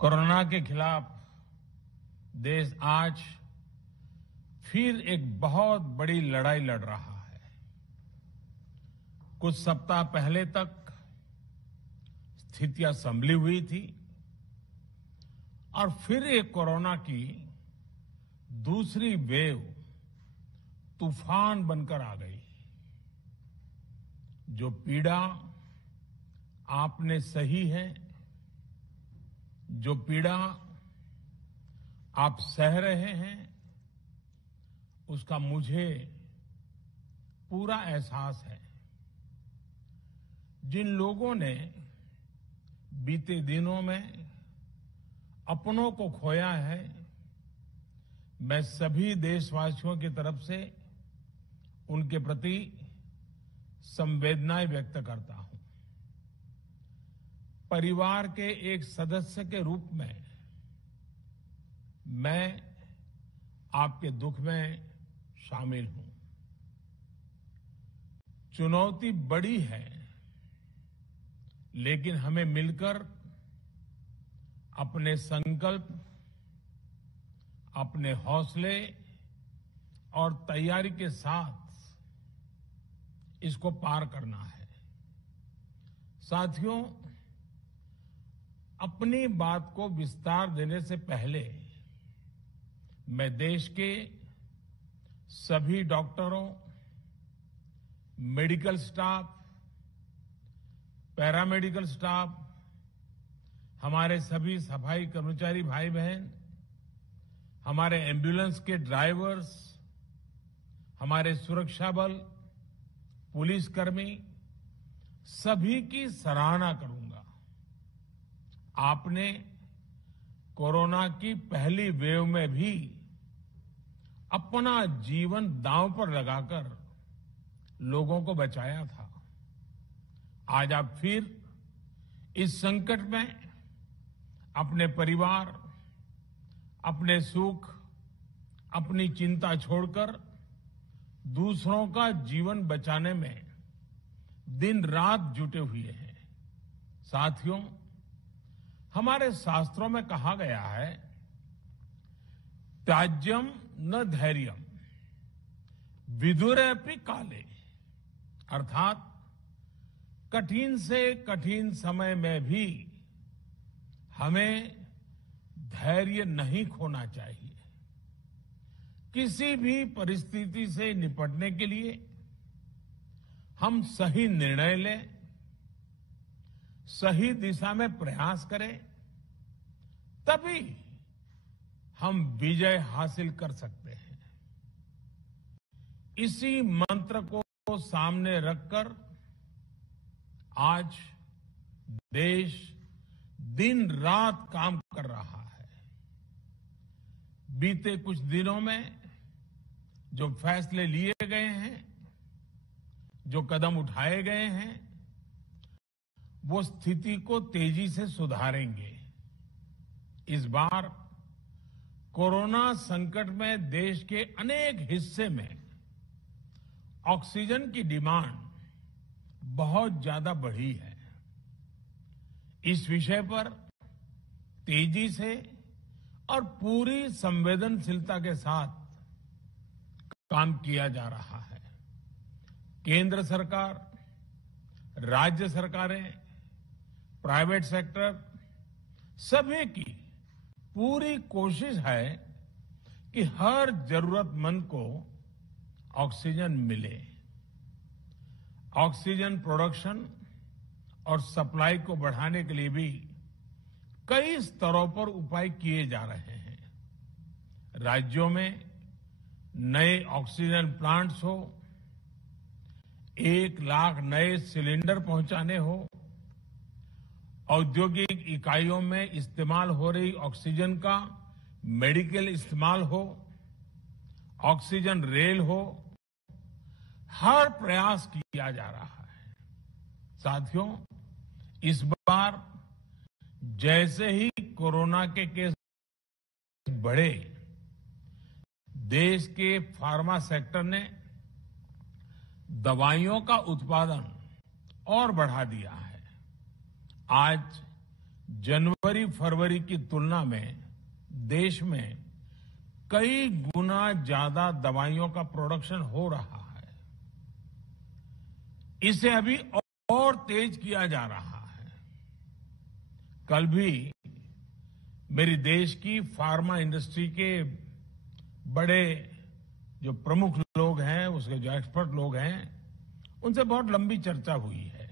Corona के खिलाफ देश आज फिर एक बहुत बड़ी लड़ाई लड़ रहा है। कुछ सप्ताह पहले तक स्थितियां संभली हुई थी और फिर एक कोरोना की दूसरी वेव तूफान बनकर आ गई। जो पीड़ा आपने सही है, जो पीड़ा आप सह रहे हैं, उसका मुझे पूरा एहसास है। जिन लोगों ने बीते दिनों में अपनों को खोया है, मैं सभी देशवासियों की तरफ से उनके प्रति संवेदनाएं व्यक्त करता हूं। परिवार के एक सदस्य के रूप में मैं आपके दुख में शामिल हूं। चुनौती बड़ी है, लेकिन हमें मिलकर अपने संकल्प, अपने हौसले और तैयारी के साथ इसको पार करना है। साथियों, अपनी बात को विस्तार देने से पहले मैं देश के सभी डॉक्टरों, मेडिकल स्टाफ, पैरामेडिकल स्टाफ, हमारे सभी सफाई कर्मचारी भाई बहन, हमारे एम्बुलेंस के ड्राइवर्स, हमारे सुरक्षा बल, पुलिसकर्मी, सभी की सराहना करूंगा। आपने कोरोना की पहली वेव में भी अपना जीवन दांव पर लगाकर लोगों को बचाया था। आज आप फिर इस संकट में अपने परिवार, अपने सुख, अपनी चिंता छोड़कर दूसरों का जीवन बचाने में दिन रात जुटे हुए हैं। साथियों, हमारे शास्त्रों में कहा गया है, त्याज्यम न धैर्यम विदुरेऽपि काले, अर्थात कठिन से कठिन समय में भी हमें धैर्य नहीं खोना चाहिए। किसी भी परिस्थिति से निपटने के लिए हम सही निर्णय लें, सही दिशा में प्रयास करें, तभी हम विजय हासिल कर सकते हैं। इसी मंत्र को सामने रखकर आज देश दिन रात काम कर रहा है। बीते कुछ दिनों में जो फैसले लिए गए हैं, जो कदम उठाए गए हैं, वो स्थिति को तेजी से सुधारेंगे। इस बार कोरोना संकट में देश के अनेक हिस्से में ऑक्सीजन की डिमांड बहुत ज्यादा बढ़ी है। इस विषय पर तेजी से और पूरी संवेदनशीलता के साथ काम किया जा रहा है। केंद्र सरकार, राज्य सरकारें, प्राइवेट सेक्टर, सभी की पूरी कोशिश है कि हर जरूरतमंद को ऑक्सीजन मिले। ऑक्सीजन प्रोडक्शन और सप्लाई को बढ़ाने के लिए भी कई स्तरों पर उपाय किए जा रहे हैं। राज्यों में नए ऑक्सीजन प्लांट्स हो, 1 लाख नए सिलेंडर पहुंचाने हो, औद्योगिक इकाइयों में इस्तेमाल हो रही ऑक्सीजन का मेडिकल इस्तेमाल हो, ऑक्सीजन रेल हो, हर प्रयास किया जा रहा है। साथियों, इस बार जैसे ही कोरोना के केस बढ़े, देश के फार्मा सेक्टर ने दवाइयों का उत्पादन और बढ़ा दिया है। आज जनवरी फरवरी की तुलना में देश में कई गुना ज्यादा दवाइयों का प्रोडक्शन हो रहा है। इसे अभी और तेज किया जा रहा है। कल भी मेरी देश की फार्मा इंडस्ट्री के बड़े जो प्रमुख लोग हैं, उसके जो एक्सपर्ट लोग हैं, उनसे बहुत लंबी चर्चा हुई है।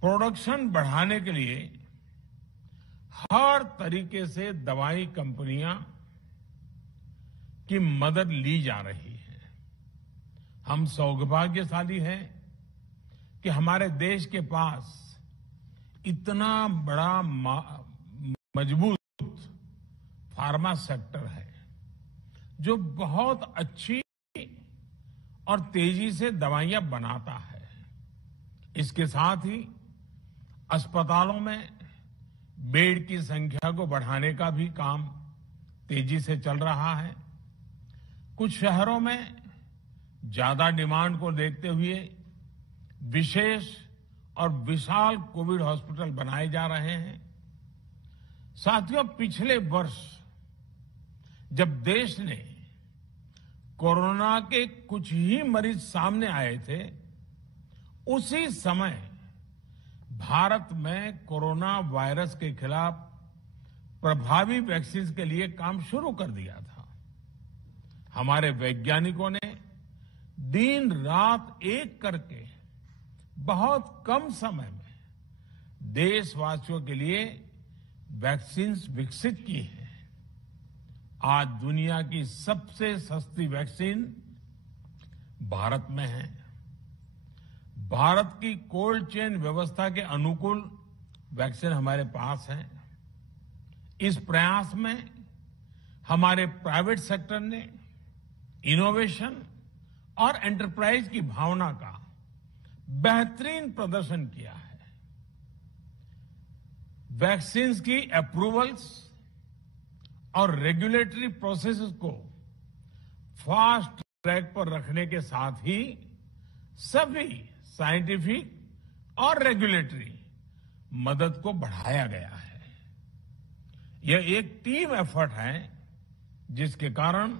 प्रोडक्शन बढ़ाने के लिए हर तरीके से दवाई कंपनियां की मदद ली जा रही है। हम सौभाग्यशाली हैं कि हमारे देश के पास इतना बड़ा मजबूत फार्मा सेक्टर है जो बहुत अच्छी और तेजी से दवाइयां बनाता है। इसके साथ ही अस्पतालों में बेड की संख्या को बढ़ाने का भी काम तेजी से चल रहा है। कुछ शहरों में ज्यादा डिमांड को देखते हुए विशेष और विशाल कोविड हॉस्पिटल बनाए जा रहे हैं। साथियों, पिछले वर्ष जब देश ने कोरोना के कुछ ही मरीज सामने आए थे, उसी समय भारत में कोरोना वायरस के खिलाफ प्रभावी वैक्सीन के लिए काम शुरू कर दिया था। हमारे वैज्ञानिकों ने दिन रात एक करके बहुत कम समय में देशवासियों के लिए वैक्सीन विकसित की है। आज दुनिया की सबसे सस्ती वैक्सीन भारत में है। भारत की कोल्ड चेन व्यवस्था के अनुकूल वैक्सीन हमारे पास है। इस प्रयास में हमारे प्राइवेट सेक्टर ने इनोवेशन और एंटरप्राइज की भावना का बेहतरीन प्रदर्शन किया है। वैक्सीन्स की अप्रूवल्स और रेगुलेटरी प्रोसेसेस को फास्ट ट्रैक पर रखने के साथ ही सभी साइंटिफिक और रेगुलेटरी मदद को बढ़ाया गया है। यह एक टीम एफर्ट है जिसके कारण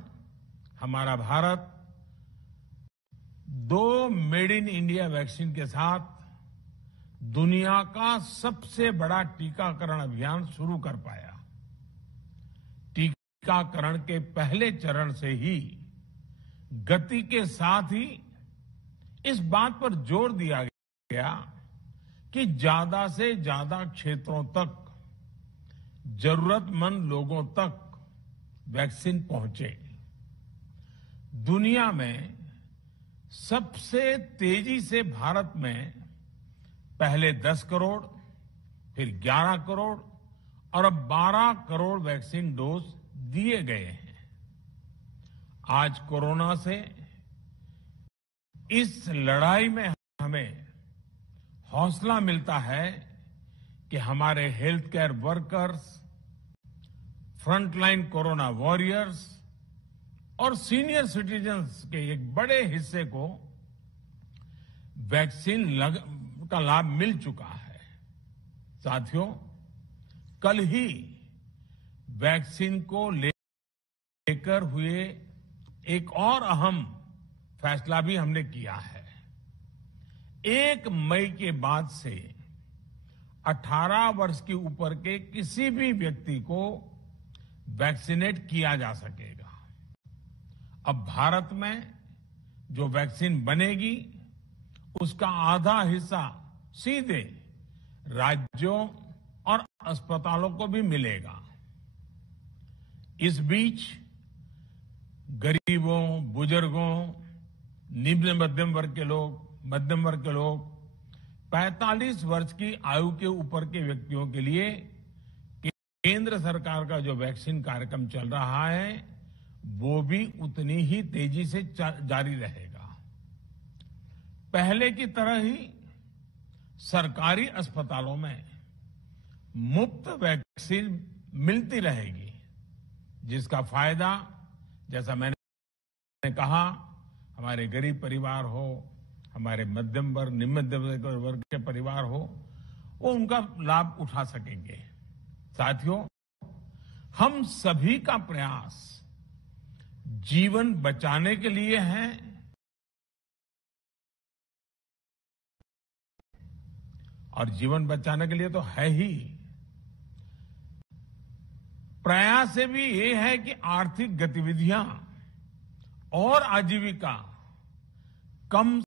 हमारा Bharat 2 made in India vaccine के साथ दुनिया का सबसे बड़ा टीकाकरण अभियान शुरू कर पाया। टीकाकरण के पहले चरण से ही गति के साथ ही इस बात पर जोर दिया गया कि ज्यादा से ज्यादा क्षेत्रों तक, जरूरतमंद लोगों तक वैक्सीन पहुंचे। दुनिया में सबसे तेजी से भारत में पहले 10 करोड़, फिर 11 करोड़ और अब 12 करोड़ वैक्सीन डोज दिए गए हैं। आज कोरोना से इस लड़ाई में हमें हौसला मिलता है कि हमारे health care workers, frontline corona warriors और सीनियर सिटीजन्स के एक बड़े हिस्से को वैक्सीन का लाभ मिल चुका है। साथियों, कल ही वैक्सीन को लेकर हुए एक और अहम फैसला भी हमने किया है। 1 मई के बाद से 18 वर्ष के ऊपर के किसी भी व्यक्ति को वैक्सीनेट किया जा सकेगा। अब भारत में जो वैक्सीन बनेगी उसका आधा हिस्सा सीधे राज्यों और अस्पतालों को भी मिलेगा। इस बीच गरीबों, बुजुर्गों, निम्न मध्यम वर्ग के लोग 45 वर्ष की आयु के ऊपर के व्यक्तियों के लिए केंद्र सरकार का जो वैक्सीन कार्यक्रम चल रहा है वो भी उतनी ही तेजी से जारी रहेगा। पहले की तरह ही सरकारी अस्पतालों में मुफ्त वैक्सीन मिलती रहेगी, जिसका फायदा, जैसा मैंने कहा, हमारे गरीब परिवार हो, हमारे मध्यम वर्ग, निम्न मध्यम वर्ग के परिवार हो, वो उनका लाभ उठा सकेंगे। साथियों, हम सभी का प्रयास जीवन बचाने के लिए है और जीवन बचाने के लिए तो है ही। प्रयास से भी ये है कि आर्थिक गतिविधियां और आजीविका कम